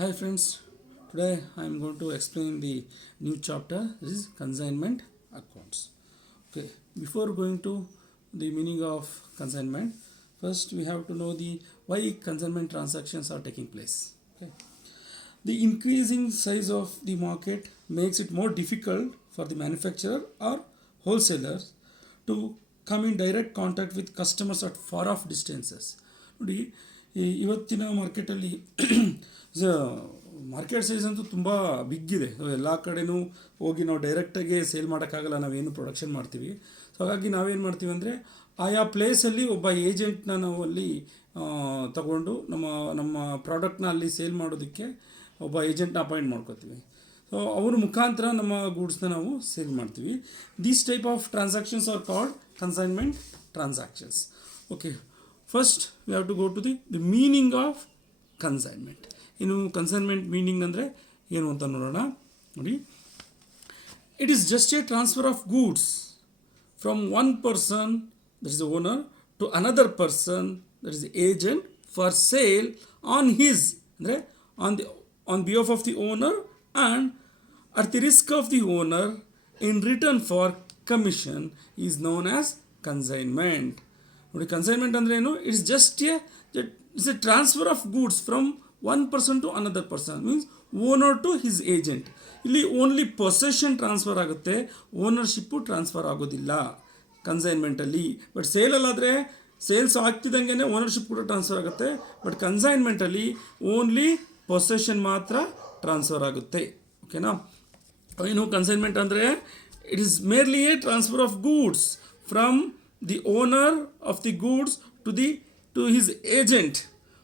Hi friends, today I am going to explain the new chapter. This is consignment accounts. Okay, before going to the meaning of consignment, first we have to know the why consignment transactions are taking place. Okay, the increasing size of the market makes it more difficult for the manufacturer or wholesalers to come in direct contact with customers at far off distances. ನೋಡಿ ಇವತ್ತಿನ ಮಾರ್ಕೆಟಲ್ಲಿ market size ಅಂತೂ ತುಂಬ ಬಿಗ್ಗಿದೆ. ಎಲ್ಲ ಕಡೆನೂ ಹೋಗಿ ನಾವು ಡೈರೆಕ್ಟಾಗಿ ಸೇಲ್ ಮಾಡೋಕ್ಕಾಗಲ್ಲ, ನಾವೇನು ಪ್ರೊಡಕ್ಷನ್ ಮಾಡ್ತೀವಿ. ಸೊ ಹಾಗಾಗಿ ನಾವೇನು ಮಾಡ್ತೀವಿ ಅಂದರೆ ಆಯಾ ಪ್ಲೇಸಲ್ಲಿ ಒಬ್ಬ ಏಜೆಂಟ್ನ ನಾವು ಅಲ್ಲಿ ತಗೊಂಡು ನಮ್ಮ ನಮ್ಮ ಪ್ರಾಡಕ್ಟ್ನ ಅಲ್ಲಿ ಸೇಲ್ ಮಾಡೋದಕ್ಕೆ ಒಬ್ಬ ಏಜೆಂಟ್ನ ಅಪಾಯಿಂಟ್ ಮಾಡ್ಕೋತೀವಿ. ಸೊ ಅವ್ರ ಮುಖಾಂತರ ನಮ್ಮ ಗೂಡ್ಸ್ನ ನಾವು ಸೇಲ್ ಮಾಡ್ತೀವಿ. These type of transactions are called consignment transactions. Okay, first we have to go to the meaning of consignment. ಇನ್ನು ಕನ್ಸೈನ್ಮೆಂಟ್ ಮೀನಿಂಗ್ ಅಂದರೆ ಏನು ಅಂತ ನೋಡೋಣ. ನೋಡಿ, it is just a transfer of goods from one person, that is the owner, to another person, that is the agent, for sale on his, ಅಂದರೆ on behalf of the owner and at the risk of the owner in return for commission is known as consignment. ನೋಡಿ, consignment ಅಂದರೆ ಏನು? It's just it's a transfer of goods from one person to another person, means owner to his agent. ಇಲ್ಲಿ only possession transfer ಆಗುತ್ತೆ, ownership transfer ಆಗೋದಿಲ್ಲ ಕನ್ಸೈನ್ಮೆಂಟಲ್ಲಿ. But ಸೇಲಲ್ಲಾದರೆ sales ಆಗ್ತಿದ್ದಂಗೆ ownership ಕೂಡ ಟ್ರಾನ್ಸ್ಫರ್ ಆಗುತ್ತೆ. ಬಟ್ ಕನ್ಸೈನ್ಮೆಂಟಲ್ಲಿ ಓನ್ಲಿ ಪೊಸೆಷನ್ ಮಾತ್ರ ಟ್ರಾನ್ಸ್ಫರ್ ಆಗುತ್ತೆ. ಓಕೆನಾ? ಏನು ಕನ್ಸೈನ್ಮೆಂಟ್ ಅಂದರೆ? It is merely a transfer of goods from the owner of the goods to his agent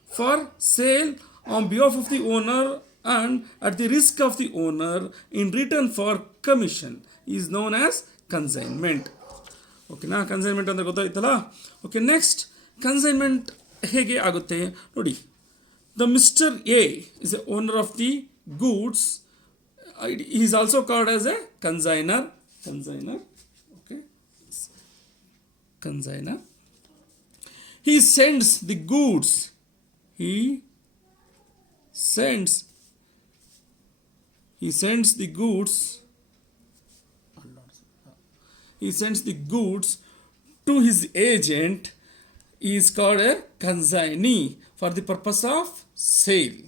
for sale on behalf of the owner and at the risk of the owner in return for commission is known as consignment. ಓಕೆನಾ? Consignment ಅಂದರೆ ಗೊತ್ತಾಯ್ತಲ್ಲ. Okay, next consignment ಹೇಗೆ ಆಗುತ್ತೆ ನೋಡಿ. The Mr. A is the owner of the goods. He is also called as a consigner. Okay. Consigner. He sends the goods. He sends the goods. He sends the goods to his agent. He is called a consignee for the purpose of sale.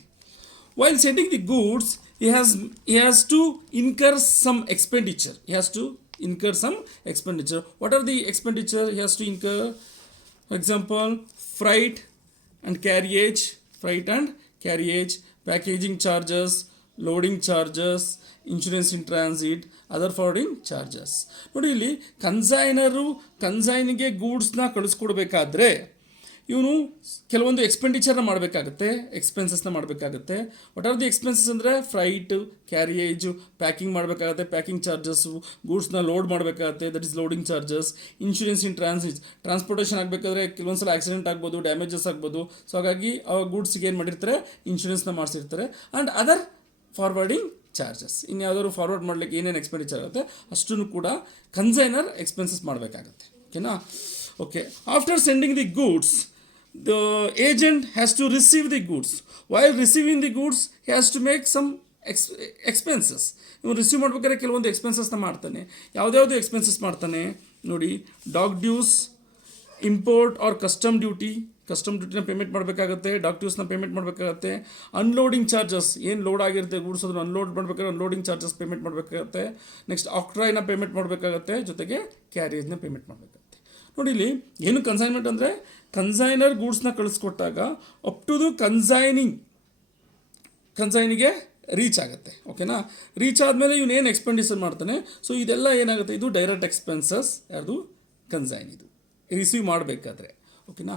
While sending the goods, he has to incur some expenditure. What are the expenditure he has to incur? For example, freight and carriage, packaging charges, loading charges, insurance in transit, other forwarding charges. ನೋಡಿ, ಇಲ್ಲಿ ಕನ್ಸೈನ್ಗೆ ಗೂಡ್ಸ್ನ ಕಳಿಸ್ಕೊಡ್ಬೇಕಾದ್ರೆ ಇವನು ಕೆಲವೊಂದು ಎಕ್ಸ್ಪೆಂಡಿಚರ್ನ ಮಾಡಬೇಕಾಗುತ್ತೆ, ಎಕ್ಸ್ಪೆನ್ಸಸ್ನ ಮಾಡಬೇಕಾಗುತ್ತೆ. What are the expenses ಅಂದರೆ freight, ಕ್ಯಾರಿಯೇಜು, packing ಮಾಡಬೇಕಾಗುತ್ತೆ, packing charges, ಗೂಡ್ಸ್ನ load ಮಾಡಬೇಕಾಗುತ್ತೆ, that is loading charges. Insurance in transportation ಆಗಬೇಕಾದ್ರೆ ಕೆಲವೊಂದು ಸಲ ಆಕ್ಸಿಡೆಂಟ್ ಆಗ್ಬೋದು, ಡ್ಯಾಮೇಜಸ್ ಆಗ್ಬೋದು. ಸೊ ಹಾಗಾಗಿ ಆ ಗೂಡ್ಸ್ಗೆ ಏನು ಮಾಡಿರ್ತಾರೆ, ಇನ್ಶೂರೆನ್ಸ್ನ ಮಾಡಿಸಿರ್ತಾರೆ. ಆ್ಯಂಡ್ ಅದರ್ ಫಾರ್ವರ್ಡಿಂಗ್ ಚಾರ್ಜಸ್, ಇನ್ಯಾವುದಾದ್ರು ಫಾರ್ವರ್ಡ್ ಮಾಡಲಿಕ್ಕೆ ಏನೇನು ಎಕ್ಸ್ಪೆಂಡಿಚರ್ ಆಗುತ್ತೆ ಅಷ್ಟನ್ನು ಕೂಡ ಕನ್ಸೈನರ್ ಎಕ್ಸ್ಪೆನ್ಸಸ್ ಮಾಡಬೇಕಾಗುತ್ತೆ. ಓಕೆನಾ? Okay, after sending the goods, the agent has to receive the goods. While receiving the goods, he has to make some expenses. ಇವನು ರಿಸೀವ್ ಮಾಡ್ಬೇಕಾದ್ರೆ ಕೆಲವೊಂದು ಎಕ್ಸ್ಪೆನ್ಸಸ್ನ ಮಾಡ್ತಾನೆ. ಯಾವುದ್ಯಾವುದು ಎಕ್ಸ್ಪೆನ್ಸಸ್ ಮಾಡ್ತಾನೆ ನೋಡಿ. Dock dues, import or custom ಡ್ಯೂಟಿನ ಪೇಮೆಂಟ್ ಮಾಡಬೇಕಾಗುತ್ತೆ, ಡಾಕ್ ಡ್ಯೂಸ್ನ ಪೇಮೆಂಟ್ ಮಾಡಬೇಕಾಗುತ್ತೆ. ಅನ್ಲೋಡಿಂಗ್ ಚಾರ್ಜಸ್, ಏನು ಲೋಡ್ ಆಗಿರುತ್ತೆ ಗೂಡ್ಸ್ ಅದನ್ನು ಅನ್ಲೋಡ್ ಮಾಡಬೇಕಾದ್ರೆ ಅನ್ಲೋಡಿಂಗ್ ಚಾರ್ಜಸ್ ಪೇಮೆಂಟ್ ಮಾಡಬೇಕಾಗುತ್ತೆ. ನೆಕ್ಸ್ಟ್ ಆಕ್ಟ್ರಾಯ್ನ ಪೇಮೆಂಟ್ ಮಾಡಬೇಕಾಗುತ್ತೆ, ಜೊತೆಗೆ ಕ್ಯಾರಿಯೇಜ್ನ ಪೇಮೆಂಟ್ ಮಾಡಬೇಕಾಗುತ್ತೆ. ನೋಡಿ, ಇಲ್ಲಿ ಏನು ಕನ್ಸೈನ್ಮೆಂಟ್ ಅಂದರೆ, ಕನ್ಸೈನರ್ ಗೂಡ್ಸ್ನ ಕಳಿಸ್ಕೊಟ್ಟಾಗ ಅಪ್ ಟು ದು ಕನ್ಸೈನಿಗೆ ರೀಚ್ ಆಗುತ್ತೆ. ಓಕೆನಾ? ರೀಚ್ ಆದಮೇಲೆ ಇವನೇನು ಎಕ್ಸ್ಪೆಂಡಿಚರ್ ಮಾಡ್ತಾನೆ, ಸೊ ಇದೆಲ್ಲ ಏನಾಗುತ್ತೆ, ಇದು ಡೈರೆಕ್ಟ್ ಎಕ್ಸ್ಪೆನ್ಸಸ್. ಯಾರ್ದು? ಕನ್ಸೈನ್. ಇದು ರಿಸೀವ್ ಮಾಡಬೇಕಾದ್ರೆ. ಓಕೆನಾ?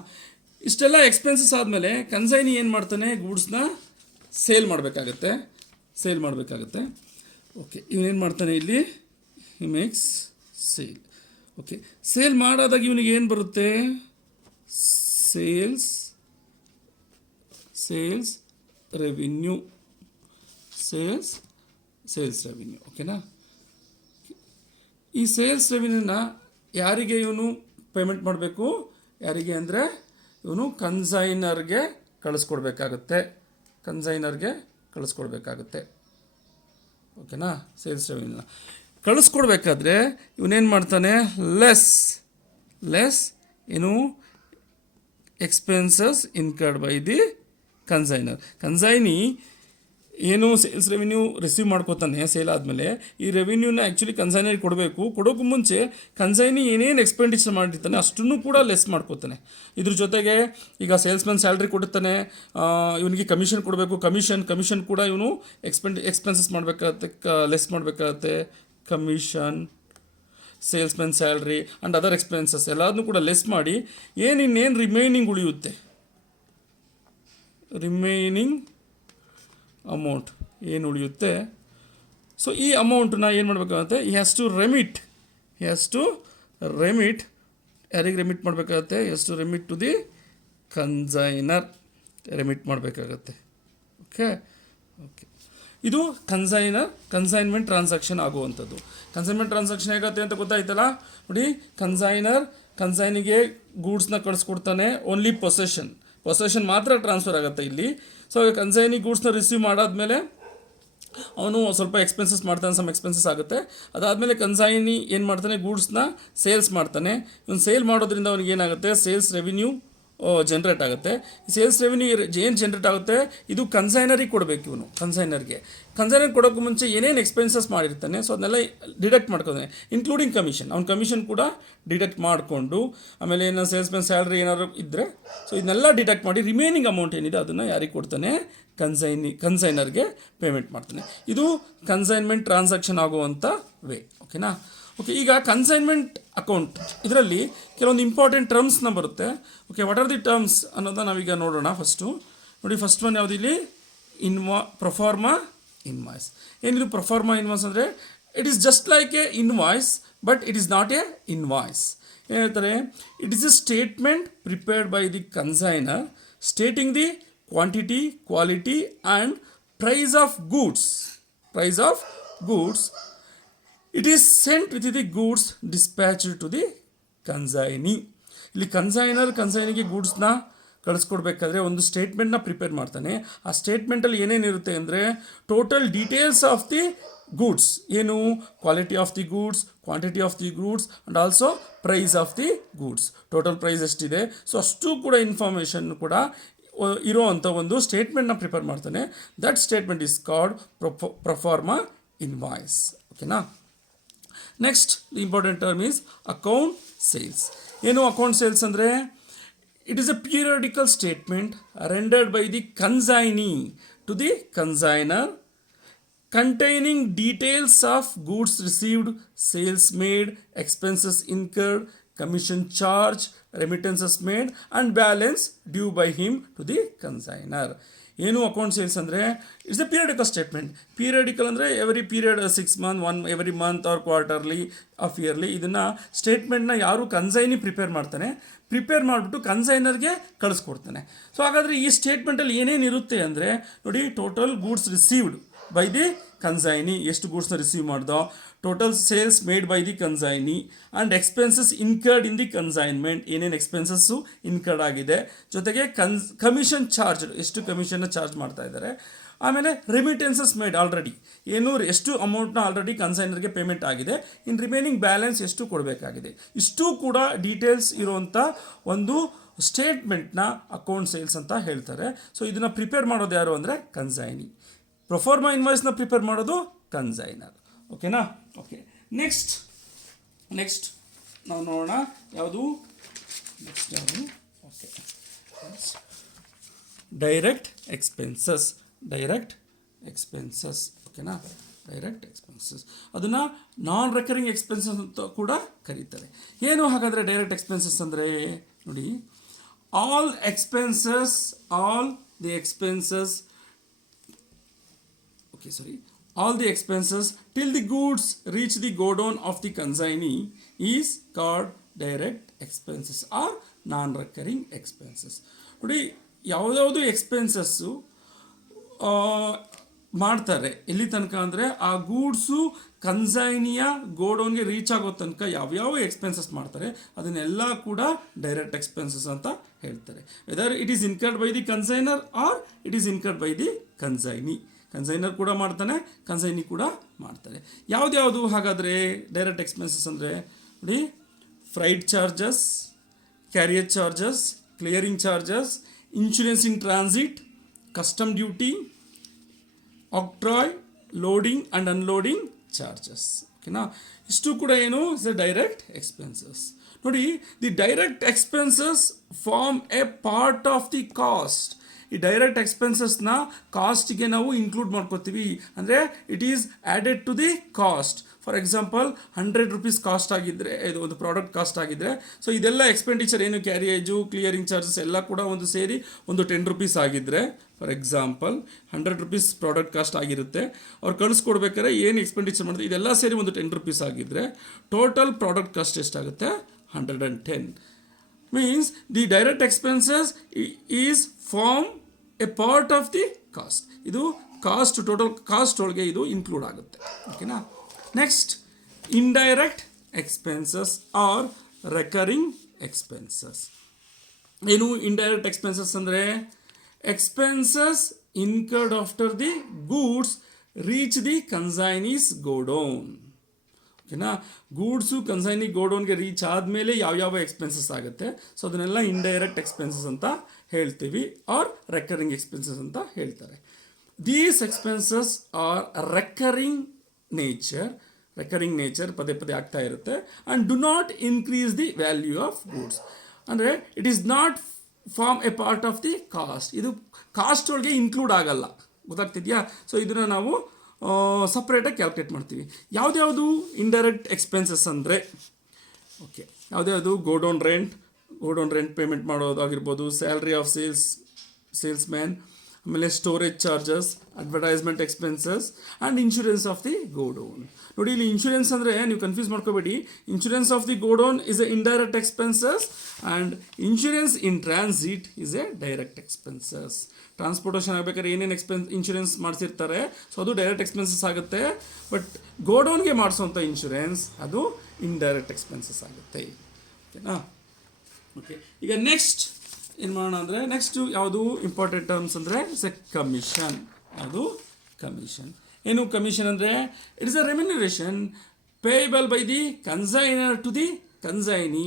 ಇಷ್ಟೆಲ್ಲ ಎಕ್ಸ್ಪೆನ್ಸಸ್ ಆದಮೇಲೆ ಕನ್ಸೈನಿ ಏನು ಮಾಡ್ತಾನೆ, ಗೂಡ್ಸ್ನ ಸೇಲ್ ಮಾಡಬೇಕಾಗತ್ತೆ. ಓಕೆ, ಇವನೇನು ಮಾಡ್ತಾನೆ ಇಲ್ಲಿ, he makes sale. Okay, sale ಮಾಡೋದಾಗ ಇವನಿಗೆ ಏನು ಬರುತ್ತೆ, ಸೇಲ್ಸ್ ರೆವಿನ್ಯೂ. ಓಕೆನಾ? ಈ ಸೇಲ್ಸ್ ರೆವಿನ್ಯೂನ ಯಾರಿಗೆ ಇವನು ಪೇಮೆಂಟ್ ಮಾಡಬೇಕು, ಯಾರಿಗೆ ಅಂದರೆ ಇವನು ಕನ್ಸೈನರ್ಗೆ ಕಳಿಸ್ಕೊಡ್ಬೇಕಾಗತ್ತೆ. ಕಳಿಸ್ಕೊಡ್ಬೇಕಾಗುತ್ತೆ. ಓಕೆನಾ, ಸೇಲ್ಸ್ ರೆವಿನ್ಯೂನ ಕಳಿಸ್ಕೊಡ್ಬೇಕಾದ್ರೆ ಇವನೇನು ಮಾಡ್ತಾನೆ, ಲೆಸ್ ಏನು expenses incurred by the consignor. Consignee ಏನು ಸೇಲ್ಸ್ ರೆವಿನ್ಯೂ ರಿಸೀವ್ ಮಾಡ್ಕೋತಾನೆ ಸೇಲ್ ಆದಮೇಲೆ, ಈ ರೆವಿನ್ಯೂನ ಆ್ಯಕ್ಚುಲಿ ಕನ್ಸೈನರಿಗೆ ಕೊಡಬೇಕು. ಕೊಡೋಕ್ಕೂ ಮುಂಚೆ ಕನ್ಸೈನಿ ಏನೇನು ಎಕ್ಸ್ಪೆಂಡಿಚರ್ ಮಾಡಿರ್ತಾನೆ ಅಷ್ಟನ್ನು ಕೂಡ ಲೆಸ್ ಮಾಡ್ಕೋತಾನೆ. ಇದ್ರ ಜೊತೆಗೆ ಈಗ ಸೇಲ್ಸ್ಮನ್ ಸ್ಯಾಲ್ರಿ ಕೊಡ್ತಾನೆ, ಇವನಿಗೆ ಕಮಿಷನ್ ಕೊಡಬೇಕು, ಕಮಿಷನ್ ಕೂಡ ಇವನು ಎಕ್ಸ್ಪೆನ್ಸಸ್ ಮಾಡಬೇಕಾಗತ್ತೆ, ಲೆಸ್ ಮಾಡಬೇಕಾಗತ್ತೆ. Commission, salesman salary and other expenses ಎಲ್ಲದನ್ನೂ ಕೂಡ ಲೆಸ್ ಮಾಡಿ ಇನ್ನೇನು ರಿಮೈನಿಂಗ್ ಉಳಿಯುತ್ತೆ, ರಿಮೈನಿಂಗ್ ಅಮೌಂಟ್ ಏನು ಉಳಿಯುತ್ತೆ, ಸೊ ಈ ಅಮೌಂಟನ್ನ ಏನು ಮಾಡಬೇಕಾಗುತ್ತೆ, ಈ ಹ್ಯಾಸ್ ಟು ರೆಮಿಟ್ ಯಾರಿಗೆ ರೆಮಿಟ್ ಮಾಡಬೇಕಾಗತ್ತೆ, remit to the consignor remit ಮಾಡಬೇಕಾಗತ್ತೆ. ಓಕೆ, ಇದು ಕನ್ಸೈನ್ಮೆಂಟ್ ಟ್ರಾನ್ಸಾಕ್ಷನ್ ಆಗುವಂಥದ್ದು. ಕನ್ಸೈನ್ಮೆಂಟ್ ಟ್ರಾನ್ಸಾಕ್ಷನ್ ಹೇಗತ್ತೆ ಅಂತ ಗೊತ್ತಾಯ್ತಲ್ಲ ನೋಡಿ. ಕನ್ಸೈನಿಗೆ ಗೂಡ್ಸ್ನ ಕಳಿಸ್ಕೊಡ್ತಾನೆ, ಓನ್ಲಿ ಪೊಸೆಷನ್ ಮಾತ್ರ ಟ್ರಾನ್ಸ್ಫರ್ ಆಗುತ್ತೆ ಇಲ್ಲಿ. ಸೊ ಕನ್ಸೈನಿ ಗೂಡ್ಸ್ನ ರಿಸೀವ್ ಮಾಡಾದ್ಮೇಲೆ ಅವನು ಸ್ವಲ್ಪ ಎಕ್ಸ್ಪೆನ್ಸಸ್ ಮಾಡ್ತಾನೆ, ಸಮ್ ಎಕ್ಸ್ಪೆನ್ಸಸ್ ಆಗುತ್ತೆ. ಅದಾದಮೇಲೆ ಕನ್ಸೈನಿ ಏನು ಮಾಡ್ತಾನೆ, ಗೂಡ್ಸ್ನ ಸೇಲ್ಸ್ ಮಾಡ್ತಾನೆ. ಇವನು ಸೇಲ್ ಮಾಡೋದ್ರಿಂದ ಅವನಿಗೆ ಏನಾಗುತ್ತೆ, ಸೇಲ್ಸ್ ರೆವಿನ್ಯೂ ಜನ್ರೇಟ್ ಆಗುತ್ತೆ. ಸೇಲ್ಸ್ ರೆವಿನ್ಯೂ ಏನು ಜನ್ರೇಟ್ ಆಗುತ್ತೆ, ಇದು ಕನ್ಸೈನರಿಗೆ ಕೊಡಬೇಕು. ಇವನು ಕನ್ಸೈನರ್ಗೆ ಕೊಡೋಕ್ಕೂ ಮುಂಚೆ ಏನೇನು ಎಕ್ಸ್ಪೆನ್ಸಸ್ ಮಾಡಿರ್ತಾನೆ ಸೊ ಅದನ್ನೆಲ್ಲ ಡಿಡಕ್ಟ್ ಮಾಡ್ಕೊತಾನೆ, ಇನ್ಕ್ಲೂಡಿಂಗ್ ಕಮಿಷನ್. ಅವ್ನ ಕಮಿಷನ್ ಕೂಡ ಡಿಡಕ್ಟ್ ಮಾಡಿಕೊಂಡು, ಆಮೇಲೆ ಏನೋ ಸೇಲ್ಸ್ಮನ್ ಸ್ಯಾಲ್ರಿ ಏನಾದ್ರು ಇದ್ದರೆ ಸೊ ಇದನ್ನೆಲ್ಲ ಡಿಡಕ್ಟ್ ಮಾಡಿ ರಿಮೈನಿಂಗ್ ಅಮೌಂಟ್ ಏನಿದೆ ಅದನ್ನು ಯಾರಿಗೆ ಕೊಡ್ತಾನೆ, ಕನ್ಸೈನರ್ಗೆ ಪೇಮೆಂಟ್ ಮಾಡ್ತಾನೆ. ಇದು ಕನ್ಸೈನ್ಮೆಂಟ್ ಟ್ರಾನ್ಸಾಕ್ಷನ್ ಆಗುವಂಥ ವೇ. ಓಕೆನಾ. ಓಕೆ, ಈಗ ಕನ್ಸೈನ್ಮೆಂಟ್ ಅಕೌಂಟ್ ಇದರಲ್ಲಿ ಕೆಲವೊಂದು ಇಂಪಾರ್ಟೆಂಟ್ ಟರ್ಮ್ಸ್ನ ಬರುತ್ತೆ. Okay, what are the terms ಅನ್ನೋದನ್ನ ನಾವೀಗ ನೋಡೋಣ. ಫಸ್ಟ್ ಒನ್ ಯಾವುದು ಇಲ್ಲಿ, ಪ್ರೊಫಾರ್ಮಾ ಇನ್ವಾಯ್ಸ್. ಏನಿದು ಪ್ರೊಫಾರ್ಮಾ ಇನ್ವಾಯ್ಸ್ ಅಂದರೆ, it is just like a invoice but it is not a invoice. ಏನು ಹೇಳ್ತಾರೆ, it is a statement prepared by the consignor stating the quantity, quality and price of goods. It is sent with the goods dispatched to the consignee. ಇಲ್ಲಿ ಕನ್ಸೈನಿಗೆ ಗೂಡ್ಸ್ನ ಕಳಿಸ್ಕೊಡ್ಬೇಕಾದ್ರೆ ಒಂದು ಸ್ಟೇಟ್ಮೆಂಟ್ನ prepare ಮಾಡ್ತಾನೆ. ಆ ಸ್ಟೇಟ್ಮೆಂಟಲ್ಲಿ ಏನೇನಿರುತ್ತೆ ಅಂದರೆ, total details of the goods, ಏನು quality of the goods, quantity of the goods and also price of the goods, total price ಎಷ್ಟಿದೆ ಸೊ ಅಷ್ಟು ಕೂಡ ಇನ್ಫಾರ್ಮೇಷನ್ ಕೂಡ ಇರೋ ಅಂಥ ಒಂದು ಸ್ಟೇಟ್ಮೆಂಟ್ನ ಪ್ರಿಪೇರ್ ಮಾಡ್ತಾನೆ. That statement is called proforma invoice. ಓಕೆನಾ. Next the important term is account sales. ಏನು ಅಕೌಂಟ್ ಸೇಲ್ಸ್ ಅಂದರೆ, it is a periodical statement rendered by the consignee to the consignor containing details of goods received, sales made, expenses incurred, commission charge, remittances made and balance due by him to the consignor. ಏನು account sales ಅಂದರೆ, it's a periodical statement. Periodical ಅಂದರೆ every period 6 months, every month or quarterly half yearly. ಇದನ್ನು ಸ್ಟೇಟ್ಮೆಂಟ್ನ ಯಾರು consignee prepare ಮಾಡಿಬಿಟ್ಟು ಕನ್ಸೈನರ್ಗೆ ಕಳಿಸ್ಕೊಡ್ತಾನೆ. So ಹಾಗಾದರೆ ಈ ಸ್ಟೇಟ್ಮೆಂಟಲ್ಲಿ ಏನೇನಿರುತ್ತೆ ಅಂದರೆ ನೋಡಿ, total goods received by the consignee, ಎಷ್ಟು ಗೂಡ್ಸ್ನ ರಿಸೀವ್ ಮಾಡ್ದೋ, total sales made by the consignee and expenses incurred in the consignment, ಏನೇನು ಎಕ್ಸ್ಪೆನ್ಸಸ್ಸು ಇನ್ಕರ್ಡ್ ಆಗಿದೆ, ಜೊತೆಗೆ ಕಮಿಷನ್ ಚಾರ್ಜ್, ಎಷ್ಟು ಕಮಿಷನ್ನ ಚಾರ್ಜ್ ಮಾಡ್ತಾ ಇದ್ದಾರೆ, ಆಮೇಲೆ ರಿಮಿಟೆನ್ಸಸ್ ಮೇಡ್ ಆಲ್ರೆಡಿ, ಎಷ್ಟು ಅಮೌಂಟ್ನ ಆಲ್ರೆಡಿ ಕನ್ಸೈನರ್ಗೆ ಪೇಮೆಂಟ್ ಆಗಿದೆ, ಇನ್ ರಿಮೈನಿಂಗ್ ಬ್ಯಾಲೆನ್ಸ್ ಎಷ್ಟು ಕೊಡಬೇಕಾಗಿದೆ, ಇಷ್ಟು ಕೂಡ ಡೀಟೇಲ್ಸ್ ಇರುವಂಥ ಒಂದು ಸ್ಟೇಟ್ಮೆಂಟ್ನ ಅಕೌಂಟ್ ಸೇಲ್ಸ್ ಅಂತ ಹೇಳ್ತಾರೆ. ಸೊ ಇದನ್ನು ಪ್ರಿಪೇರ್ ಮಾಡೋದು ಯಾರು ಅಂದರೆ ಕನ್ಸೈನಿ. ಪ್ರೊಫಾರ್ಮಾ ಇನ್ವಾಯ್ಸ್ನ ಪ್ರಿಪೇರ್ ಮಾಡೋದು ಕನ್ಸೈನರ್. ಓಕೆನಾ. ಓಕೆ, ನೆಕ್ಸ್ಟ್ ನಾವು ನೋಡೋಣ ಯಾವುದು. Okay, direct expenses. ಓಕೆನಾ. ಡೈರೆಕ್ಟ್ ಎಕ್ಸ್ಪೆನ್ಸಸ್ ಅದನ್ನು ನಾನ್ ರೆಕರಿಂಗ್ ಎಕ್ಸ್ಪೆನ್ಸಸ್ ಅಂತ ಕೂಡ ಕರೀತಾರೆ. ಏನು ಹಾಗಾದರೆ ಡೈರೆಕ್ಟ್ ಎಕ್ಸ್ಪೆನ್ಸಸ್ ಅಂದರೆ ನೋಡಿ, all the expenses till the goods reach the godown of the consignee is called direct expenses or non-recurring expenses. ನೋಡಿ, ಯಾವುದ್ಯಾವುದು ಎಕ್ಸ್ಪೆನ್ಸಸ್ಸು ಮಾಡ್ತಾರೆ ಎಲ್ಲಿ ತನಕ ಅಂದರೆ, ಆ ಗೂಡ್ಸು ಕನ್ಸೈನಿಯ ಗೋಡೌನ್ಗೆ ರೀಚ್ ಆಗೋ ತನಕ ಯಾವ್ಯಾವ ಎಕ್ಸ್ಪೆನ್ಸಸ್ ಮಾಡ್ತಾರೆ ಅದನ್ನೆಲ್ಲ ಕೂಡ ಡೈರೆಕ್ಟ್ ಎಕ್ಸ್ಪೆನ್ಸಸ್ ಅಂತ ಹೇಳ್ತಾರೆ. Whether it is incurred by the consignor or it is incurred by the consignee. Consignor ಕೂಡ ಮಾಡ್ತಾನೆ, ಕನ್ಸೈನಿ ಕೂಡ ಮಾಡ್ತಾರೆ. ಯಾವ್ದ್ಯಾವುದು ಹಾಗಾದರೆ ಡೈರೆಕ್ಟ್ ಎಕ್ಸ್ಪೆನ್ಸಸ್ ಅಂದರೆ ನೋಡಿ, freight charges, carrier charges, clearing charges, insurance in transit, custom duty, octroi, loading and unloading charges. ಓಕೆನಾ, ಇಷ್ಟು ಕೂಡ ಏನು ಇಸ್ ದ ಡೈರೆಕ್ಟ್ ಎಕ್ಸ್ಪೆನ್ಸಸ್. ನೋಡಿ, the direct expenses form a part of the cost. ಈ direct ಎಕ್ಸ್ಪೆನ್ಸಸ್ನ ಕಾಸ್ಟಿಗೆ ನಾವು ಇನ್ಕ್ಲೂಡ್ ಮಾಡ್ಕೋತೀವಿ, ಅಂದರೆ it is added to the cost. For example 100 rupees cost ಆಗಿದ್ದರೆ, ಇದು ಒಂದು ಪ್ರಾಡಕ್ಟ್ ಕಾಸ್ಟ್ ಆಗಿದ್ದರೆ, ಸೊ ಇದೆಲ್ಲ ಎಕ್ಸ್ಪೆಂಡಿಚರ್ ಏನು ಕ್ಯಾರಿಯೇಜು, ಕ್ಲಿಯರಿಂಗ್ ಚಾರ್ಜಸ್ ಎಲ್ಲ ಕೂಡ ಒಂದು ಸೇರಿ ಒಂದು 10 ರೂಪೀಸ್ ಆಗಿದ್ದರೆ, for example 100 rupees product cost ಆಗಿರುತ್ತೆ, ಅವ್ರು ಕಳಿಸ್ಕೊಡ್ಬೇಕಾದ್ರೆ ಏನು ಎಕ್ಸ್ಪೆಂಡಿಚರ್ ಮಾಡಿದ್ರೆ ಇದೆಲ್ಲ ಸೇರಿ ಒಂದು 10 ರೂಪೀಸ್ ಆಗಿದ್ದರೆ ಟೋಟಲ್ ಪ್ರಾಡಕ್ಟ್ ಕಾಸ್ಟ್ ಎಷ್ಟಾಗುತ್ತೆ? 110. Means the direct expenses is form a part of the cost. ಇದು ಕಾಸ್ಟ್, ಟೋಟಲ್ ಕಾಸ್ಟ್ ಒಳಗೆ ಇದು ಇನ್ಕ್ಲೂಡ್ ಆಗುತ್ತೆ. ಓಕೆನಾ. Next, indirect expenses R recurring expenses. ಏನು ಇಂಡೈರೆಕ್ಟ್ ಎಕ್ಸ್ಪೆನ್ಸಸ್ ಅಂದರೆ expenses incurred after the goods reach the consignee's godown. ಓಕೆನಾ, goods consignee ಗೋಡೌನ್ಗೆ reach ಆದಮೇಲೆ ಯಾವ್ಯಾವ ಎಕ್ಸ್ಪೆನ್ಸಸ್ ಆಗುತ್ತೆ, ಸೊ ಅದನ್ನೆಲ್ಲ ಇಂಡೈರೆಕ್ಟ್ ಎಕ್ಸ್ಪೆನ್ಸಸ್ ಅಂತ ಹೇಳ್ತೀವಿ, ಆರ್ ರೆಕರಿಂಗ್ ಎಕ್ಸ್ಪೆನ್ಸಸ್ ಅಂತ ಹೇಳ್ತಾರೆ. These expenses R recurring nature, ಪದೇ ಪದೇ ಆಗ್ತಾ ಇರುತ್ತೆ, and do not increase the value of goods. ಅಂದರೆ it is not form a part of the cost. ಇದು ಕಾಸ್ಟ್ ಒಳಗೆ ಇನ್ಕ್ಲೂಡ್ ಆಗಲ್ಲ, ಗೊತ್ತಾಗ್ತಿದೆಯಾ? ಸೊ ಇದನ್ನು ನಾವು ಸಪ್ರೇಟಾಗಿ ಕ್ಯಾಲ್ಕುಲೇಟ್ ಮಾಡ್ತೀವಿ. ಯಾವುದ್ಯಾವುದು ಇಂಡೈರೆಕ್ಟ್ ಎಕ್ಸ್ಪೆನ್ಸಸ್ ಅಂದರೆ, ಓಕೆ, ಯಾವುದ್ಯಾವುದು ಗೋಡೌನ್ ರೆಂಟ್ ಪೇಮೆಂಟ್ ಮಾಡೋದಾಗಿರ್ಬೋದು, ಸ್ಯಾಲ್ರಿ ಆಫ್ ಸೇಲ್ಸ್ ಮ್ಯಾನ್, ಆಮೇಲೆ storage charges, advertisement expenses and insurance of the godown. ನೋಡಿ, ಇಲ್ಲಿ ಇನ್ಶೂರೆನ್ಸ್ ಅಂದರೆ ನೀವು ಕನ್ಫ್ಯೂಸ್ ಮಾಡ್ಕೋಬೇಡಿ. Insurance of the godown is A indirect expenses and insurance in transit is A direct expenses. Transportation ಆಗಬೇಕಾದ್ರೆ ಏನೇನು insurance ಮಾಡಿಸಿರ್ತಾರೆ, so ಅದು direct expenses ಆಗುತ್ತೆ. But ಗೋಡೌನ್ಗೆ ಮಾಡಿಸೋಂಥ insurance ಅದು ಇಂಡೈರೆಕ್ಟ್ ಎಕ್ಸ್ಪೆನ್ಸಸ್ ಆಗುತ್ತೆ. ಓಕೆನಾ. ಓಕೆ, ಈಗ ನೆಕ್ಸ್ಟ್ ಏನು ಮಾಡೋಣ ಅಂದರೆ, ನೆಕ್ಸ್ಟು ಯಾವುದು ಇಂಪಾರ್ಟೆಂಟ್ ಟರ್ಮ್ಸ್ ಅಂದರೆ ಕಮಿಷನ್. ಅದು ಕಮಿಷನ್. ಏನು ಕಮಿಷನ್ ಅಂದರೆ it is a remuneration payable by the consignor to the consignee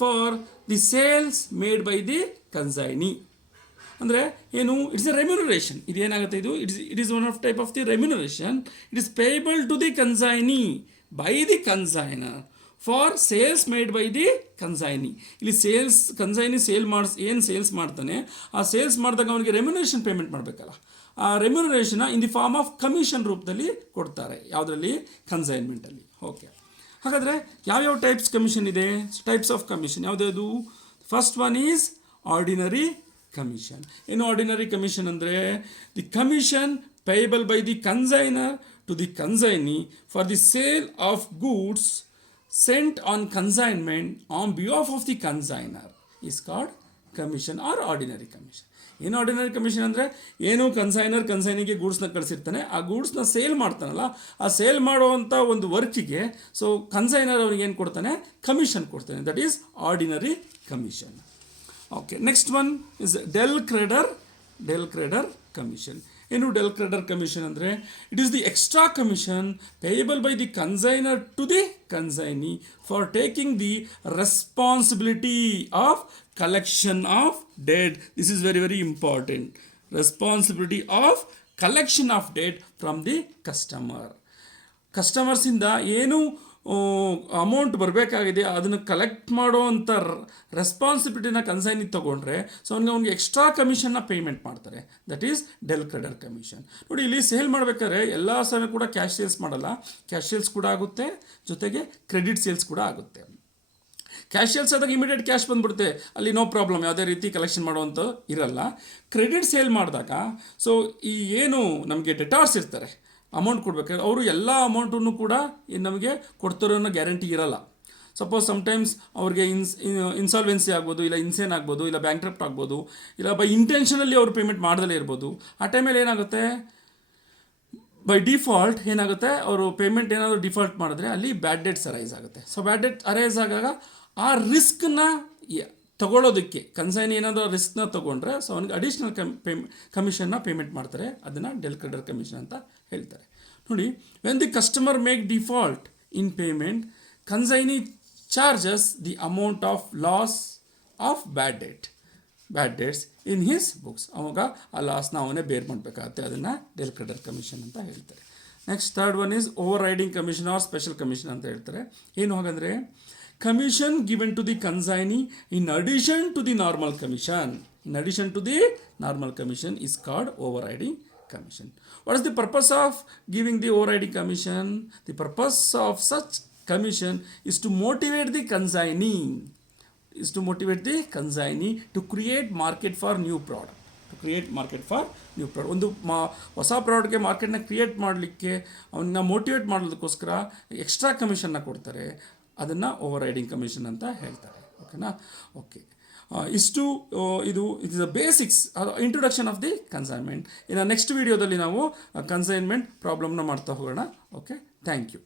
for the sales made by the consignee. ಅಂದರೆ ಏನು, ಇಟ್ಸ್ ಎ ರೆಮ್ಯುನರೇಷನ್. ಇದೇನಾಗುತ್ತೆ, it is one of type of the remuneration. It is payable to the consignee by the consignor for sales made by the consignee. ಇಲ್ಲಿ consignee sales ಮಾಡ್ತಾನೆ, ಆ sales ಮಾಡಿದಾಗ ಅವನಿಗೆ remuneration payment ಮಾಡಬೇಕಲ್ಲ, ಆ ರೆಮ್ಯುನರೇಷನ್ನ in the form of commission ರೂಪದಲ್ಲಿ ಕೊಡ್ತಾರೆ. ಯಾವುದರಲ್ಲಿ? ಕನ್ಸೈನ್ಮೆಂಟಲ್ಲಿ. ಓಕೆ, ಹಾಗಾದರೆ ಯಾವ್ಯಾವ ಟೈಪ್ಸ್ ಕಮಿಷನ್ ಇದೆ? ಟೈಪ್ಸ್ ಆಫ್ ಕಮಿಷನ್ ಯಾವುದ್ಯಾವುದು? First one is ordinary commission. ಏನು ಆರ್ಡಿನರಿ ಕಮಿಷನ್ ಅಂದರೆ the commission payable by the consignor to the consignee for the sale of goods sent on consignment on behalf of the consigner is called commission or ordinary commission. ಏನು ordinary commission ಅಂದರೆ ಏನು ಕನ್ಸೈನಿಗೆ ಗೂಡ್ಸ್ನ ಕಳಿಸಿರ್ತಾನೆ, ಆ ಗೂಡ್ಸ್ನ sale ಮಾಡ್ತಾನಲ್ಲ, ಆ sale ಮಾಡುವಂಥ ಒಂದು ವರ್ಕಿಗೆ so consignor ಅವನಿಗೆ ಏನು ಕೊಡ್ತಾನೆ? ಕಮಿಷನ್ ಕೊಡ್ತಾನೆ. That is ordinary commission. Okay, next one is del credere commission. ಏನು ಡೆಲ್ ಕ್ರೆಡರ್ ಕಮಿಷನ್ ಅಂದರೆ it is the extra commission payable by the consignor to the consignee for taking the responsibility of collection of debt. This is very, very important. Responsibility of collection of debt from the customer. ಕಸ್ಟಮರ್ಸಿಂದ ಏನು amount ಬರಬೇಕಾಗಿದೆ ಅದನ್ನು collect ಮಾಡುವಂಥ ರೆಸ್ಪಾನ್ಸಿಬಿಲಿಟಿನ ಕನ್ಸೈನಿಗೆ ತೊಗೊಂಡ್ರೆ so ಅವ್ನಿಗೆ extra ಕಮಿಷನ್ನ payment ಮಾಡ್ತಾರೆ. That is del credere commission. ನೋಡಿ, ಇಲ್ಲಿ ಸೇಲ್ ಮಾಡಬೇಕಾದ್ರೆ ಎಲ್ಲ ಸಮಯ ಕೂಡ ಕ್ಯಾಶ್ ಸೇಲ್ಸ್ ಮಾಡಲ್ಲ, ಕ್ಯಾಶ್ ಸೇಲ್ಸ್ ಕೂಡ ಆಗುತ್ತೆ, ಜೊತೆಗೆ ಕ್ರೆಡಿಟ್ ಸೇಲ್ಸ್ ಕೂಡ ಆಗುತ್ತೆ. ಕ್ಯಾಶ್ ಸೇಲ್ಸ್ ಆದಾಗ ಇಮಿಡಿಯೇಟ್ ಕ್ಯಾಶ್ ಬಂದುಬಿಡುತ್ತೆ, ಅಲ್ಲಿ ನೋ ಪ್ರಾಬ್ಲಮ್, ಯಾವುದೇ ರೀತಿ ಕಲೆಕ್ಷನ್ ಮಾಡುವಂಥ ಇರಲ್ಲ. ಕ್ರೆಡಿಟ್ ಸೇಲ್ ಮಾಡಿದಾಗ ಸೊ ಈ ಏನು ನಮಗೆ ಡೆಟಾರ್ಸ್ ಇರ್ತಾರೆ ಅಮೌಂಟ್ ಕೊಡಬೇಕಾದ್ರೆ ಅವರು ಎಲ್ಲ ಅಮೌಂಟನ್ನು ಕೂಡ ನಮಗೆ ಕೊಡ್ತಾರೋ ಅನ್ನೋ ಗ್ಯಾರಂಟಿ ಇರಲ್ಲ. ಸಪೋಸ್ ಸಮ್ಟೈಮ್ಸ್ ಅವ್ರಿಗೆ ಇನ್ಸಾಲ್ವೆನ್ಸಿ ಆಗ್ಬೋದು, ಇಲ್ಲ ಇನ್ಸೇನ್ ಆಗ್ಬೋದು, ಇಲ್ಲ ಬ್ಯಾಂಕ್ರಪ್ಟ್ ಆಗ್ಬೋದು, ಇಲ್ಲ ಬೈ ಇಂಟೆನ್ಷನಲ್ಲಿ ಅವರು ಪೇಮೆಂಟ್ ಮಾಡ್ದಲೇ ಇರ್ಬೋದು. ಆ ಟೈಮಲ್ಲಿ ಏನಾಗುತ್ತೆ, ಬೈ ಡಿಫಾಲ್ಟ್ ಏನಾಗುತ್ತೆ, ಅವರು ಪೇಮೆಂಟ್ ಏನಾದರೂ ಡಿಫಾಲ್ಟ್ ಮಾಡಿದ್ರೆ ಅಲ್ಲಿ ಬ್ಯಾಡ್ ಡೆಟ್ಸ್ ಅರೈಸ್ ಆಗುತ್ತೆ. ಸೊ ಬ್ಯಾಡ್ ಡೆಟ್ ಅರೈಸ್ ಆಗಾಗ ಆ ರಿಸ್ಕ್ನ ತಗೊಳ್ಳೋದಕ್ಕೆ ಕನ್ಸೈನ್ ಏನಾದರೂ ರಿಸ್ಕ್ನ ತೊಗೊಂಡ್ರೆ ಸೊ ಅವನಿಗೆ ಅಡಿಷ್ನಲ್ ಕಮಿಷನ್ನ ಪೇಮೆಂಟ್ ಮಾಡ್ತಾರೆ, ಅದನ್ನು ಡೆಲ್ ಕ್ರೆಡಿಟರ್ ಕಮಿಷನ್ ಅಂತ ಹೇಳ್ತಾರೆ. ನೋಡಿ, when the customer make default in payment, consignee charges the amount of loss of bad dates in his books. ಅವಾಗ ಆ ಲಾಸ್ನ ಅವನೇ ಬೇರ್ ಮಾಡಬೇಕಾಗತ್ತೆ, ಅದನ್ನು ಡೆಲ್ ಕ್ರೆಡಿಟರ್ ಕಮಿಷನ್ ಅಂತ ಹೇಳ್ತಾರೆ. Next third one is overriding commission or special commission ಅಂತ ಹೇಳ್ತಾರೆ. ಏನು ಹಾಗಂದರೆ, commission given to the consignee in addition to the normal commission. In addition to the normal commission is called overriding commission. What is the purpose of giving the overriding commission? The purpose of such commission is to motivate the consignee, to create market for new product. ಒಂದು ಹೊಸ ಪ್ರಾಡಕ್ಟ್ಗೆ ಮಾರ್ಕೆಟ್ನ create ಮಾಡಲಿಕ್ಕೆ ಅವನ್ನ motivate ಮಾಡೋದಕ್ಕೋಸ್ಕರ extra ಕಮಿಷನ್ನ ಕೊಡ್ತಾರೆ, ಅದನ್ನು over riding commission ಅಂತ ಹೇಳ್ತಾರೆ. ಓಕೆನಾ? ಓಕೆ, ಇಷ್ಟು ಇದು is the basics, introduction of the consignment. ಇನ್ನು ನೆಕ್ಸ್ಟ್ ವಿಡಿಯೋದಲ್ಲಿ ನಾವು ಕನ್ಸೈನ್ಮೆಂಟ್ ಪ್ರಾಬ್ಲಮ್ನ ಮಾಡ್ತಾ ಹೋಗೋಣ. Okay, thank you.